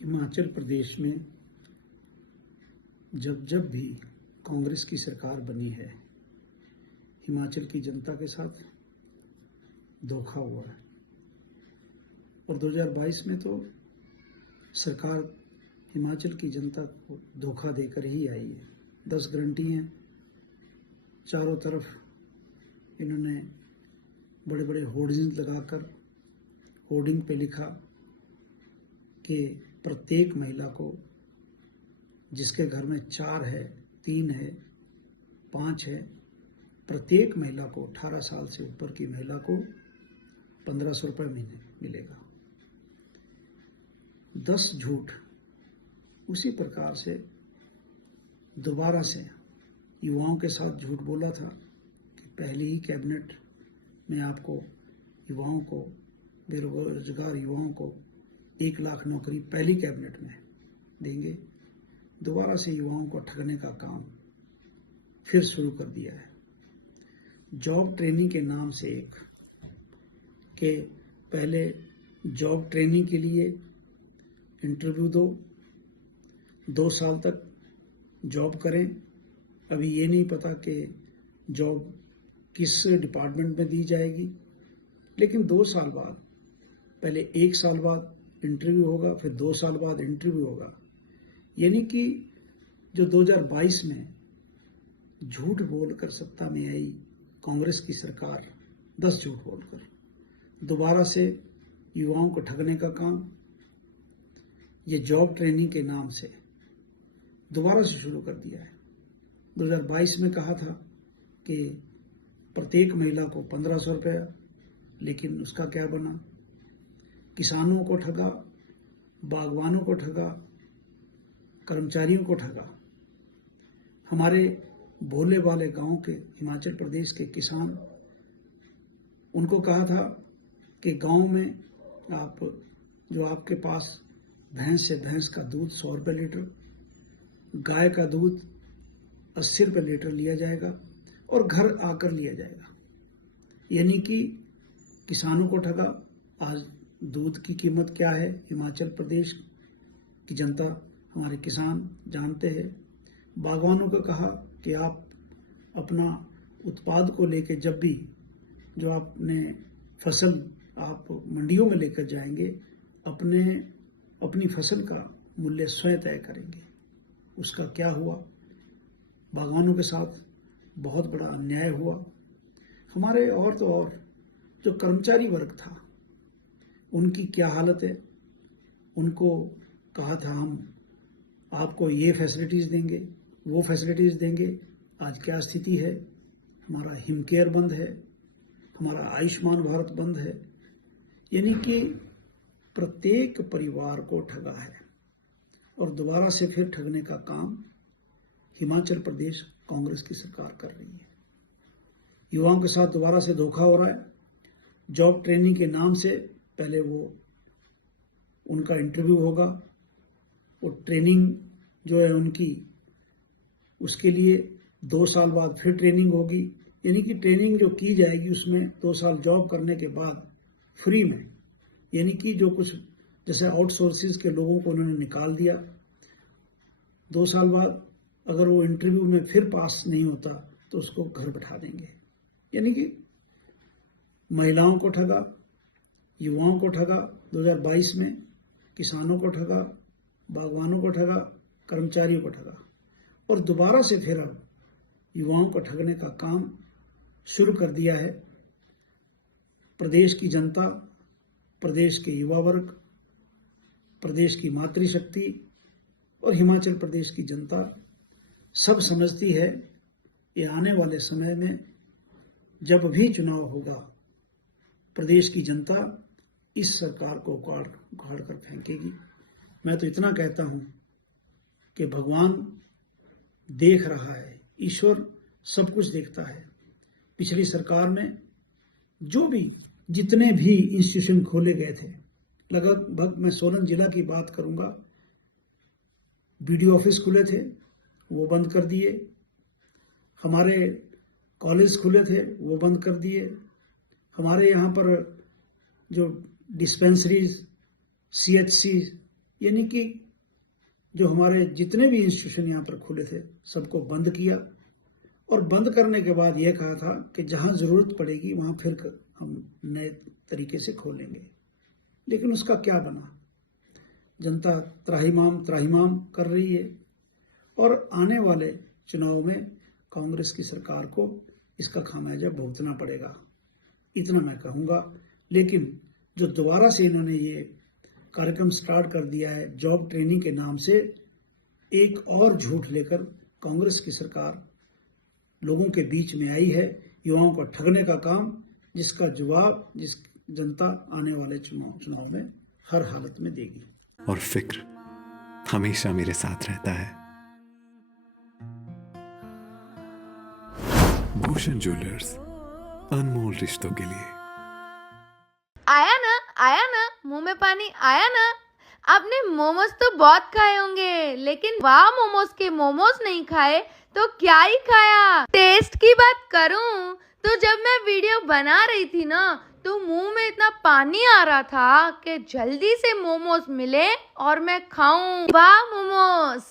हिमाचल प्रदेश में जब जब भी कांग्रेस की सरकार बनी है, हिमाचल की जनता के साथ धोखा हुआ है। और 2022 में तो सरकार हिमाचल की जनता को धोखा देकर ही आई है। 10 गारंटी हैं, चारों तरफ इन्होंने बड़े बड़े होर्डिंग्स लगाकर होर्डिंग पे लिखा कि प्रत्येक महिला को, जिसके घर में 4 है, 3 है, 5 है, प्रत्येक महिला को 18 साल से ऊपर की महिला को 1500 रुपये महीने मिलेगा। 10 झूठ। उसी प्रकार से दोबारा से युवाओं के साथ झूठ बोला था कि पहली ही कैबिनेट में आपको युवाओं को, बेरोजगार युवाओं को 1 लाख नौकरी पहली कैबिनेट में देंगे। दोबारा से युवाओं को ठगने का काम फिर शुरू कर दिया है। जॉब ट्रेनिंग के नाम से कि पहले जॉब ट्रेनिंग के लिए इंटरव्यू दो, 2 साल तक जॉब करें। अभी ये नहीं पता कि जॉब किस डिपार्टमेंट में दी जाएगी, लेकिन 2 साल बाद, पहले 1 साल बाद इंटरव्यू होगा, फिर 2 साल बाद इंटरव्यू होगा। यानी कि जो 2022 में झूठ बोलकर सत्ता में आई कांग्रेस की सरकार, 10 झूठ बोलकर दोबारा से युवाओं को ठगने का काम, ये जॉब ट्रेनिंग के नाम से दोबारा से शुरू कर दिया है। 2022 में कहा था कि प्रत्येक महिला को 1500 रुपये, लेकिन उसका क्या बना? किसानों को ठगा, बागवानों को ठगा, कर्मचारियों को ठगा। हमारे भोले वाले गांव के, हिमाचल प्रदेश के किसान, उनको कहा था कि गांव में आप, जो आपके पास भैंस से, भैंस का दूध 100 रुपये लीटर, गाय का दूध 80 रुपये लीटर लिया जाएगा और घर आकर लिया जाएगा। यानी कि किसानों को ठगा। आज दूध की कीमत क्या है हिमाचल प्रदेश की जनता, हमारे किसान जानते हैं। बागवानों को कहा कि आप अपना उत्पाद को लेकर, जब भी जो आपने फसल आप मंडियों में लेकर जाएंगे, अपनी फसल का मूल्य स्वयं तय करेंगे। उसका क्या हुआ? बागवानों के साथ बहुत बड़ा अन्याय हुआ। हमारे और तो और जो कर्मचारी वर्ग था, उनकी क्या हालत है? उनको कहा था हम आपको ये फैसिलिटीज़ देंगे, वो फैसिलिटीज़ देंगे। आज क्या स्थिति है? हमारा हिमकेयर बंद है, हमारा आयुष्मान भारत बंद है। यानी कि प्रत्येक परिवार को ठगा है और दोबारा से फिर ठगने का काम हिमाचल प्रदेश कांग्रेस की सरकार कर रही है। युवाओं के साथ दोबारा से धोखा हो रहा है। जॉब ट्रेनिंग के नाम से पहले उनका इंटरव्यू होगा, वो ट्रेनिंग जो है उनकी, उसके लिए 2 साल बाद फिर ट्रेनिंग होगी। यानी कि ट्रेनिंग जो की जाएगी उसमें 2 साल जॉब करने के बाद फ्री में, यानी कि जो कुछ जैसे आउटसोर्सेज के लोगों को उन्होंने निकाल दिया। 2 साल बाद अगर वो इंटरव्यू में फिर पास नहीं होता तो उसको घर बैठा देंगे। यानी कि महिलाओं को ठगा, युवाओं को ठगा 2022 में, किसानों को ठगा, बागवानों को ठगा, कर्मचारियों को ठगा, और दोबारा से फिर अब युवाओं को ठगने का काम शुरू कर दिया है। प्रदेश की जनता, प्रदेश के युवा वर्ग, प्रदेश की मातृशक्ति और हिमाचल प्रदेश की जनता सब समझती है कि आने वाले समय में जब भी चुनाव होगा, प्रदेश की जनता इस सरकार को उखाड़ कर फेंकेगी। मैं तो इतना कहता हूं कि भगवान देख रहा है, ईश्वर सब कुछ देखता है। पिछली सरकार में जितने भी इंस्टीट्यूशन खोले गए थे, लगभग मैं सोलन जिला की बात करूंगा, बीडीओ ऑफिस खुले थे, वो बंद कर दिए। हमारे कॉलेज खुले थे, वो बंद कर दिए। हमारे यहाँ पर जो डिस्पेंसरीज, CHC यानी कि जो हमारे जितने भी इंस्टीट्यूशन यहाँ पर खुले थे सबको बंद किया, और बंद करने के बाद यह कहा था कि जहाँ ज़रूरत पड़ेगी वहाँ फिर हम नए तरीके से खोलेंगे। लेकिन उसका क्या बना? जनता त्राहिमाम त्राहिमाम कर रही है, और आने वाले चुनाव में कांग्रेस की सरकार को इसका खामियाजा भुगतना पड़ेगा, इतना मैं कहूँगा। लेकिन जो दोबारा से इन्होंने ये कार्यक्रम स्टार्ट कर दिया है जॉब ट्रेनिंग के नाम से, एक और झूठ लेकर कांग्रेस की सरकार लोगों के बीच में आई है युवाओं को ठगने का काम, जिसका जवाब जिस जनता आने वाले चुनाव में हर हालत में देगी। और फिक्र हमेशा मेरे साथ रहता है। भूषण ज्वेलर्स, अनमोल रिश्तों के लिए। आया ना, मुंह में पानी आया ना। आपने मोमोज तो बहुत खाए होंगे, लेकिन वाह मोमोज के मोमोज नहीं खाए तो क्या ही खाया। टेस्ट की बात करूं तो जब मैं वीडियो बना रही थी ना, तो मुंह में इतना पानी आ रहा था कि जल्दी से मोमोज मिले और मैं खाऊं। वाह मोमोज।